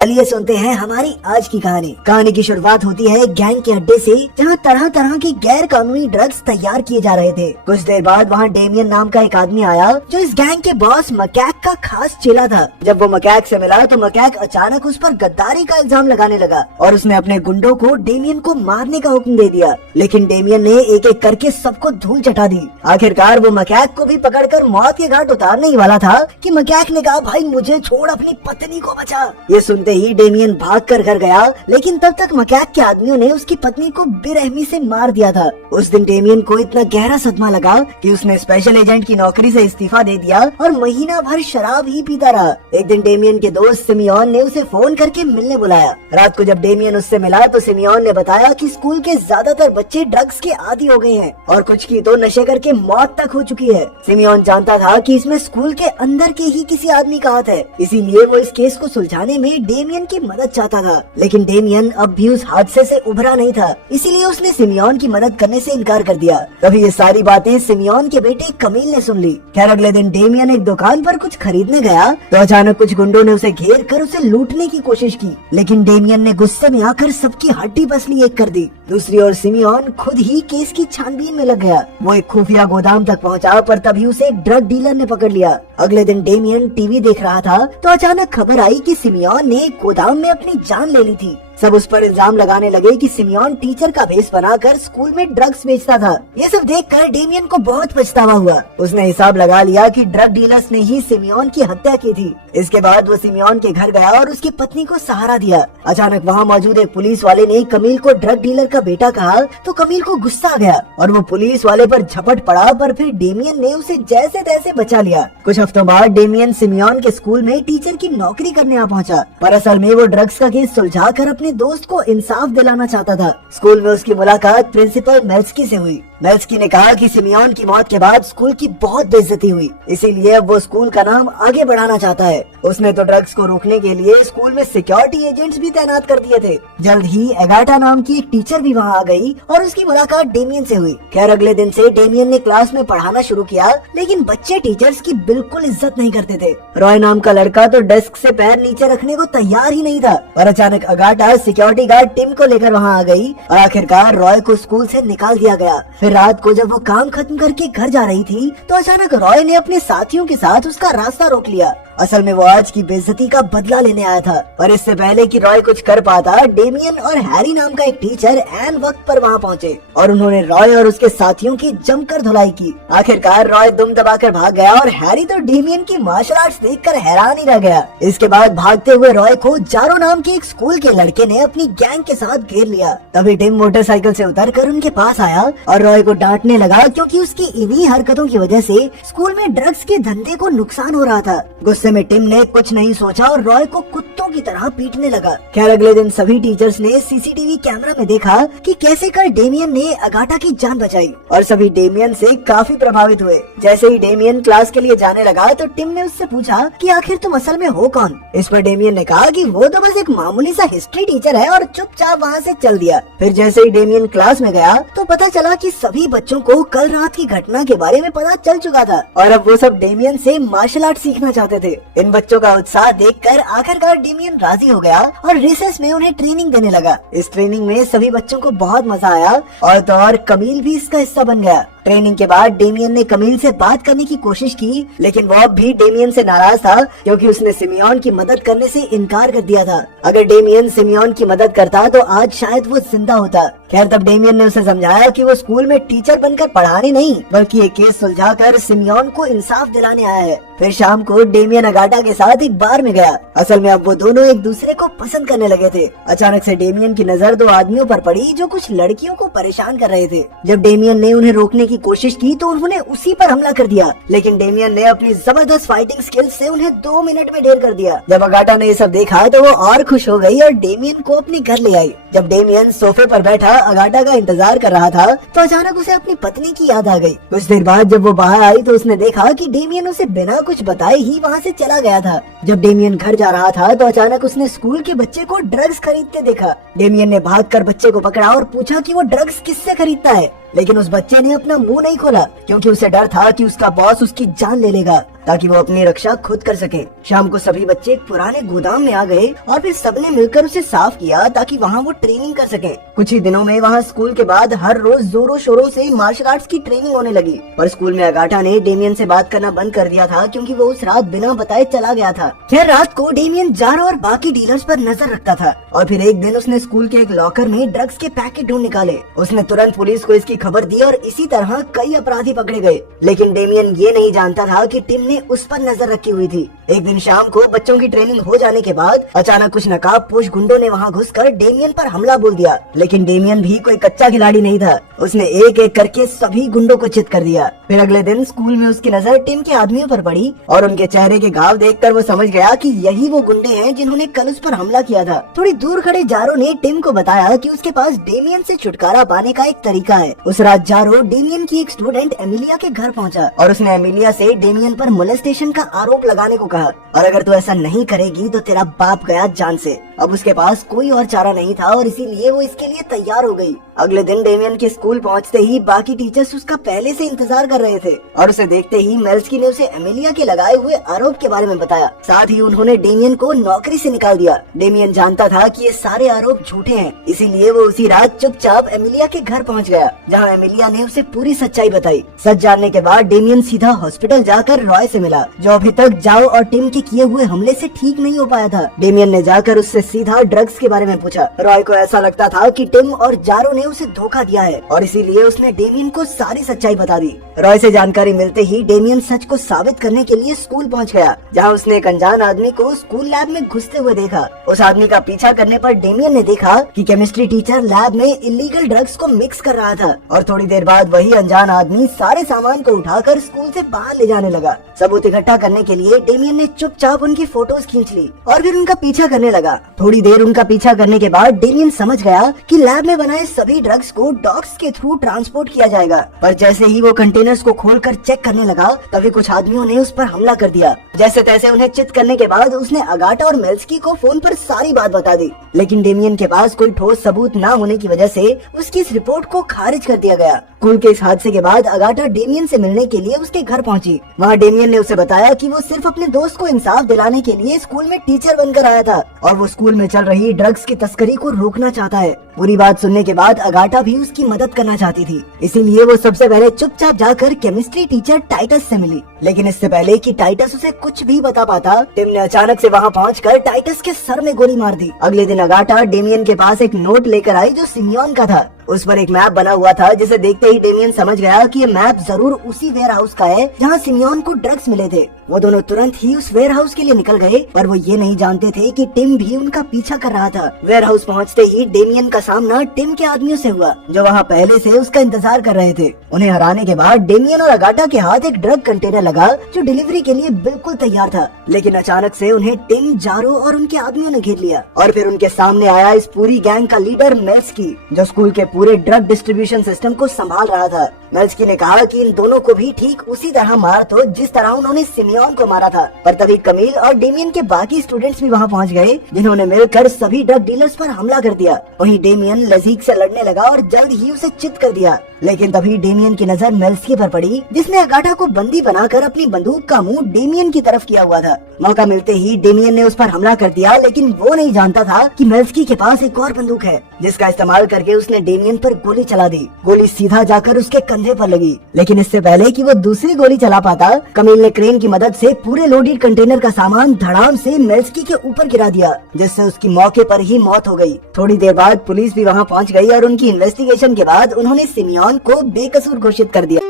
चलिए सुनते हैं हमारी आज की कहानी। कहानी की शुरुआत होती है गैंग के अड्डे से, जहां तरह तरह के गैर कानूनी ड्रग्स तैयार किए जा रहे थे। कुछ देर बाद वहां डेमियन नाम का एक आदमी आया, जो इस गैंग के बॉस मकैक का खास चेला था। जब वो मकैक से मिला तो मकैक अचानक उस पर गद्दारी का इल्जाम लगाने लगा और उसने अपने गुंडों को डेमियन को मारने का हुक्म दे दिया। लेकिन डेमियन ने एक एक करके सबको धूल चटा दी। आखिरकार वो मकैक को भी पकड़कर मौत के घाट उतारने ही वाला था कि मकैक ने कहा, भाई मुझे छोड़, अपनी पत्नी को बचा। ये सुनते ही डेमियन भागकर घर गया, लेकिन तब तक मकैक के आदमियों ने उसकी पत्नी को बेरहमी से मार दिया था। उस दिन डेमियन को इतना गहरा सदमा लगा कि उसने स्पेशल एजेंट की नौकरी से इस्तीफा दे दिया और महीना भर शराब ही पीता रहा। एक दिन डेमियन के दोस्त सिमियोन ने उसे फोन करके मिलने बुलाया। रात को जब डेमियन उससे मिला तो सिमियोन ने बताया कि स्कूल के ज्यादातर बच्चे ड्रग्स के आदी हो गए हैं और कुछ की तो नशे करके मौत तक हो चुकी है। सिमियोन जानता था कि इसमें स्कूल के अंदर के ही किसी आदमी का हाथ है, इसीलिए वो इस केस को सुलझाने में डेमियन की मदद चाहता था। लेकिन डेमियन अब भी उस हादसे से उभरा नहीं था, इसीलिए उसने सिमियोन की मदद करने से इनकार कर दिया। तभी ये सारी बातें सिमियोन के बेटे कमील ने सुन ली। खैर अगले दिन डेमियन एक दुकान पर कुछ खरीदने गया तो अचानक कुछ गुंडों ने उसे घेर कर उसे लूटने की कोशिश की, लेकिन डेमियन ने गुस्से में आकर सबकी हड्डी पसली एक कर दी। दूसरी ओर सिमियोन खुद ही केस की छानबीन में लग गया। वो एक खुफिया गोदाम तक पहुंचा, पर तभी उसे एक ड्रग डीलर ने पकड़ लिया। अगले दिन डेमियन टीवी देख रहा था तो अचानक खबर आई कि सिमियोन ने गोदाम में अपनी जान ले ली थी। सब उस पर इल्जाम लगाने लगे कि सिमियोन टीचर का भेष बनाकर स्कूल में ड्रग्स बेचता था। ये सब देखकर डेमियन को बहुत पछतावा हुआ। उसने हिसाब लगा लिया कि ड्रग डीलर्स ने ही सिमियोन की हत्या की थी। इसके बाद वो सिमियोन के घर गया और उसकी पत्नी को सहारा दिया। अचानक वहाँ मौजूद एक पुलिस वाले ने कमील को ड्रग डीलर का बेटा कहा तो कमील को गुस्सा आ गया और वो पुलिस वाले पर झपट पड़ा, पर फिर डेमियन ने उसे जैसे तैसे बचा लिया। कुछ हफ्तों बाद डेमियन सिमियोन के स्कूल में टीचर की नौकरी करने आ पहुँचा, पर असल में वो ड्रग्स का केस सुलझा कर अपने दोस्त को इंसाफ दिलाना चाहता था। स्कूल में उसकी मुलाकात प्रिंसिपल मेल्स्की से हुई। मेल्स्की ने कहा कि सिमियोन की मौत के बाद स्कूल की बहुत बेइज्जती हुई, इसीलिए अब वो स्कूल का नाम आगे बढ़ाना चाहता है। उसने तो ड्रग्स को रोकने के लिए स्कूल में सिक्योरिटी एजेंट्स भी तैनात कर दिए थे। जल्द ही एगाटा नाम की एक टीचर भी वहाँ आ गई और उसकी मुलाकात डेमियन से हुई। खैर अगले दिन से डेमियन ने क्लास में पढ़ाना शुरू किया, लेकिन बच्चे टीचर्स की बिल्कुल इज्जत नहीं करते थे। रॉय नाम का लड़का तो डेस्क से पैर नीचे रखने को तैयार ही नहीं था। और अचानक अगाटा सिक्योरिटी गार्ड टिम को लेकर वहाँ आ गई और आखिरकार रॉय को स्कूल से निकाल दिया गया। फिर रात को जब वो काम खत्म करके घर जा रही थी तो अचानक रॉय ने अपने साथियों के साथ उसका रास्ता रोक लिया। असल में वो आज की बेइज्जती का बदला लेने आया था। और इससे पहले कि रॉय कुछ कर पाता, डेमियन और हैरी नाम का एक टीचर ऐन वक्त पर वहाँ पहुँचे और उन्होंने रॉय और उसके साथियों की जमकर धुलाई की। आखिरकार रॉय दुम दबाकर भाग गया और हैरी तो डेमियन की मार्शल आर्ट्स देखकर हैरान ही रह गया। इसके बाद भागते हुए रॉय को जारो नाम के एक स्कूल के लड़के ने अपनी गैंग के साथ घेर लिया। तभी टिम मोटरसाइकिल से उतरकर उनके पास आया और रॉय को डांटने लगा, क्योंकि उसकी इन्हीं हरकतों की वजह से स्कूल में ड्रग्स के धंधे को नुकसान हो रहा था। गुस्से में टिम ने कुछ नहीं सोचा और रॉय को कुत्तों की तरह पीटने लगा। खैर अगले दिन सभी टीचर्स ने सीसीटीवी कैमरा में देखा कि कैसे कर डेमियन ने अगाटा की जान बचाई और सभी डेमियन से काफी प्रभावित हुए। जैसे ही डेमियन क्लास के लिए जाने लगा तो टिम ने उससे पूछा कि आखिर तुम असल में हो कौन। इस पर डेमियन ने कहा कि वो तो बस एक मामूली सा हिस्ट्री टीचर है और चुपचाप वहाँ से चल दिया। फिर जैसे ही डेमियन क्लास में गया तो पता चला कि सभी बच्चों को कल रात की घटना के बारे में पता चल चुका था और अब वो सब डेमियन से मार्शल आर्ट सीखना चाहते थे। इन बच्चों का उत्साह देखकर आखिरकार डेमियन राजी हो गया और रिसेस में उन्हें ट्रेनिंग देने लगा। इस ट्रेनिंग में सभी बच्चों को बहुत मजा आया और तो और कमील भी इसका हिस्सा बन गया। ट्रेनिंग के बाद डेमियन ने कमील से बात करने की कोशिश की, लेकिन वो अब भी डेमियन से नाराज था, क्योंकि उसने सिमियोन की मदद करने से इनकार कर दिया था। अगर डेमियन सिमियोन की मदद करता तो आज शायद वो जिंदा होता। खैर तब डेमियन ने उसे समझाया कि वो स्कूल में टीचर बनकर पढ़ाने नहीं, बल्कि एक केस सुलझाकर सिमियोन को इंसाफ दिलाने आया है। फिर शाम को डेमियन अगाटा के साथ एक बार में गया। असल में अब वो दोनों एक दूसरे को पसंद करने लगे थे। अचानक से डेमियन की नजर दो आदमियों पर पड़ी जो कुछ लड़कियों को परेशान कर रहे थे। जब डेमियन ने उन्हें रोकने की कोशिश की तो उन्होंने उसी पर हमला कर दिया, लेकिन डेमियन ने अपनी जबरदस्त फाइटिंग स्किल्स से उन्हें 2 मिनट में ढेर कर दिया। जब अगाटा ने ये सब देखा तो वो और खुश हो गई और डेमियन को अपने घर ले आई। जब डेमियन सोफे पर बैठा अगाटा का इंतजार कर रहा था तो अचानक उसे अपनी पत्नी की याद आ गई। कुछ देर बाद जब वो बाहर आई तो उसने देखा कि डेमियन उसे बिना कुछ बताए ही वहाँ से चला गया था। जब डेमियन घर जा रहा था तो अचानक उसने स्कूल के बच्चे को ड्रग्स खरीदते देखा। डेमियन ने भागकर बच्चे को पकड़ा और पूछा कि वो ड्रग्स किससे खरीदता है, लेकिन उस बच्चे ने अपना मुंह नहीं खोला, क्योंकि उसे डर था कि उसका बॉस उसकी जान ले लेगा। ताकि वो अपनी रक्षा खुद कर सके। शाम को सभी बच्चे एक पुराने गोदाम में आ गए और फिर सबने मिलकर उसे साफ किया ताकि वहाँ वो ट्रेनिंग कर सके। कुछ ही दिनों में वहाँ स्कूल के बाद हर रोज जोरों शोरों से मार्शल आर्ट्स की ट्रेनिंग होने लगी। पर स्कूल में अगाटा ने डेमियन से बात करना बंद कर दिया था क्योंकि वो उस रात बिना बताए चला गया था। खैर रात को डेमियन जारो और बाकी डीलर्स पर नजर रखता था और फिर एक दिन उसने स्कूल के एक लॉकर में ड्रग्स के पैकेट ढूंढ निकाले। उसने तुरंत पुलिस को इसकी खबर दी और इसी तरह कई अपराधी पकड़े गए। लेकिन डेमियन ये नहीं जानता था कि टिम ने उस पर नजर रखी हुई थी। एक दिन शाम को बच्चों की ट्रेनिंग हो जाने के बाद अचानक कुछ नकाबपोश गुंडों ने वहाँ घुसकर डेमियन पर हमला बोल दिया। लेकिन डेमियन भी कोई कच्चा खिलाड़ी नहीं था। उसने एक एक करके सभी गुंडों को चित कर दिया। फिर अगले दिन स्कूल में उसकी नजर टिम के आदमियों पर पड़ी और उनके चेहरे के घाव देखकर वो समझ गया कि यही वो गुंडे हैं जिन्होंने कल उस पर हमला किया था। थोड़ी दूर खड़े जारो ने टिम को बताया कि उसके पास डेमियन से छुटकारा पाने का एक तरीका है। उस रात जारो डेमियन की एक स्टूडेंट एमिलिया के घर पहुंचा और उसने एमिलिया से डेमियन पर मोलेस्टेशन का आरोप लगाने को कहा और अगर तू ऐसा नहीं करेगी तो तेरा बाप गया जान से। अब उसके पास कोई और चारा नहीं था और इसीलिए वो इसके लिए तैयार हो गई। अगले दिन डेमियन के स्कूल पहुंचते ही बाकी टीचर्स उसका पहले से इंतजार कर रहे थे और उसे देखते ही मेल्स्की ने उसे एमिलिया के लगाए हुए आरोप के बारे में बताया। साथ ही उन्होंने डेमियन को नौकरी से निकाल दिया। डेमियन जानता था कि ये सारे आरोप झूठे हैं, इसीलिए वो उसी रात चुपचाप एमिलिया के घर पहुंच गया, जहां एमिलिया ने उसे पूरी सच्चाई बताई। सच जानने के बाद डेमियन सीधा हॉस्पिटल जाकर रॉय से मिला, जो अभी तक जाओ और टिम के किए हुए हमले से ठीक नहीं हो पाया था। डेमियन ने जाकर उससे सीधा ड्रग्स के बारे में पूछा। रॉय को ऐसा लगता था कि टिम और जारो ने उसे धोखा दिया है और इसीलिए उसने डेमियन को सारी सच्चाई बता दी। रॉय से जानकारी मिलते ही डेमियन सच को साबित करने के लिए स्कूल पहुंच गया, जहां उसने एक अनजान आदमी को स्कूल लैब में घुसते हुए देखा। उस आदमी का पीछा करने पर डेमियन ने देखा कि केमिस्ट्री टीचर लैब में इलीगल ड्रग्स को मिक्स कर रहा था और थोड़ी देर बाद वही अनजान आदमी सारे सामान को उठाकर स्कूल से बाहर ले जाने लगा। सबूत इकट्ठा करने के लिए डेमियन ने चुपचाप उनकी फोटोज खींच ली और फिर उनका पीछा करने लगा। थोड़ी देर उनका पीछा करने के बाद डेमियन समझ गया कि लैब में बनाए सभी ड्रग्स को डॉग्स के थ्रू ट्रांसपोर्ट किया जाएगा। पर जैसे ही वो कंटेनर्स को खोलकर चेक करने लगा तभी कुछ आदमियों ने उस पर हमला कर दिया। जैसे तैसे उन्हें चित करने के बाद उसने अगाटा और मेल्स्की को फोन पर सारी बात बता दी। लेकिन डेमियन के पास कोई ठोस सबूत न होने की वजह से उसकी इस रिपोर्ट को खारिज कर दिया गया। स्कूल के इस हादसे के बाद अगाटा डेमियन से मिलने के लिए उसके घर पहुंची। वहाँ डेमियन ने उसे बताया कि वो सिर्फ अपने दोस्त को इंसाफ दिलाने के लिए स्कूल में टीचर बनकर आया था और वो स्कूल में चल रही ड्रग्स की तस्करी को रोकना चाहता है। पूरी बात सुनने के बाद अगाटा भी उसकी मदद करना चाहती थी, इसीलिए वो सबसे पहले चुपचाप जाकर केमिस्ट्री टीचर टाइटस से मिली। लेकिन इससे पहले कि टाइटस उसे कुछ भी बता पाता, टिम ने अचानक से वहाँ पहुंचकर टाइटस के सर में गोली मार दी। अगले दिन अगाटा डेमियन के पास एक नोट लेकर आई जो सिमियोन का था। उस पर एक मैप बना हुआ था, जिसे देखते ही डेमियन समझ गया कि ये मैप जरूर उसी वेयर हाउस का है जहाँ सिमियोन को ड्रग्स मिले थे। वो दोनों तुरंत ही उस वेयर हाउस के लिए निकल गए, पर वो ये नहीं जानते थे कि टिम भी उनका पीछा कर रहा था। वेयर हाउस पहुँचते ही डेमियन का सामना टिम के आदमियों से हुआ, जो वहाँ पहले से उसका इंतजार कर रहे थे। उन्हें हराने के बाद डेमियन और अगाटा के हाथ एक ड्रग कंटेनर लगा जो डिलीवरी के लिए बिल्कुल तैयार था। लेकिन अचानक से उन्हें टिम, जारो और उनके आदमियों ने घेर लिया और फिर उनके सामने आया इस पूरी गैंग का लीडर मेल्स्की, जो स्कूल के पूरे ड्रग डिस्ट्रीब्यूशन सिस्टम को संभाल रहा था। मेल्स्की ने कहा कि इन दोनों को भी ठीक उसी तरह मार दो जिस तरह उन्होंने सिमियोन को मारा था। पर तभी कमील और डेमियन के बाकी स्टूडेंट्स भी वहाँ पहुँच गए, जिन्होंने मिलकर सभी ड्रग डीलर्स पर हमला कर दिया। वहीं डेमियन लजीक से लड़ने लगा और जल्द ही उसे चित कर दिया। लेकिन तभी डेमियन की नजर मेल्स्की पर पड़ी, जिसने अगाटा को बंदी बनाकर अपनी बंदूक का मुंह डेमियन की तरफ किया हुआ था। मौका मिलते ही डेमियन ने उस पर हमला कर दिया, लेकिन वो नहीं जानता था कि मेल्स्की के पास एक और बंदूक है, जिसका इस्तेमाल करके उसने डेमियन पर गोली चला दी। गोली सीधा जाकर उसके कंधे पर लगी, लेकिन इससे पहले कि वो दूसरी गोली चला पाता, कमील ने क्रेन की मदद से पूरे लोडेड कंटेनर का सामान धड़ाम से मेल्स्की के ऊपर गिरा दिया, जिससे उसकी मौके पर ही मौत हो गई। थोड़ी देर बाद पुलिस भी वहाँ पहुँच गई और उनकी इन्वेस्टिगेशन के बाद उन्होंने सिमियोन को बेकसूर घोषित कर दिया।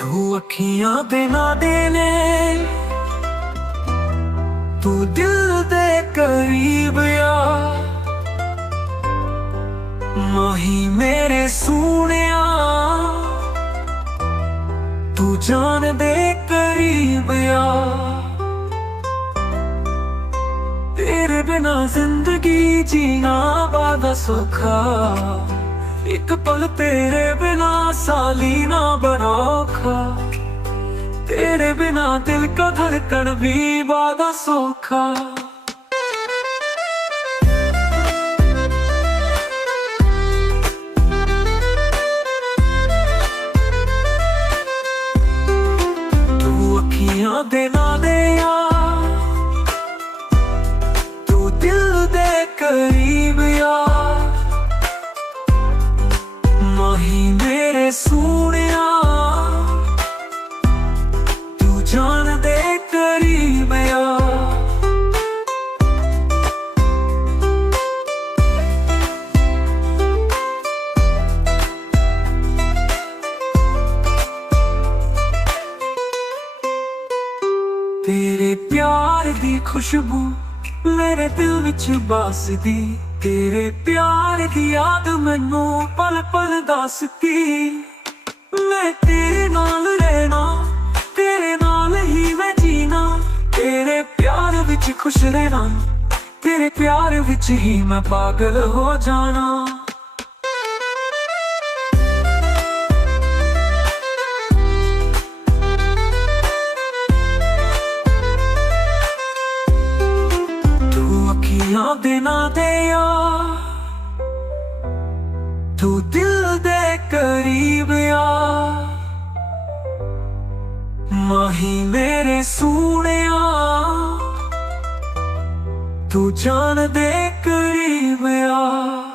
तू अखियां देना देने, तू दिल दे करीब या माही मेरे सूनिया, तू जान दे करीब या। तेरे बिना जिंदगी जीना बादा सौखा, एक पल तेरे बिना साली ना बनोखा, तेरे बिना दिल का धड़कन भी बादा सौखा। दे ना दे यार, तू दिल दे करीब यार, माही मेरे सोनिया, तू जान दे करीब यार। तेरे प्यार दी खुशबू मेरे दिल विच बसदी, तेरे प्यार दी याद मैनू पल पल दसदी। मैं तेरे नाल रहना, तेरे नाल ही मैं जीना, तेरे प्यार विच खुश रहना, तेरे प्यार विच ही मैं पागल हो जाना। दे ना दे यार, तू दिल दे करीब यार, माही मेरे सोनिया, तू जान दे करीब यार।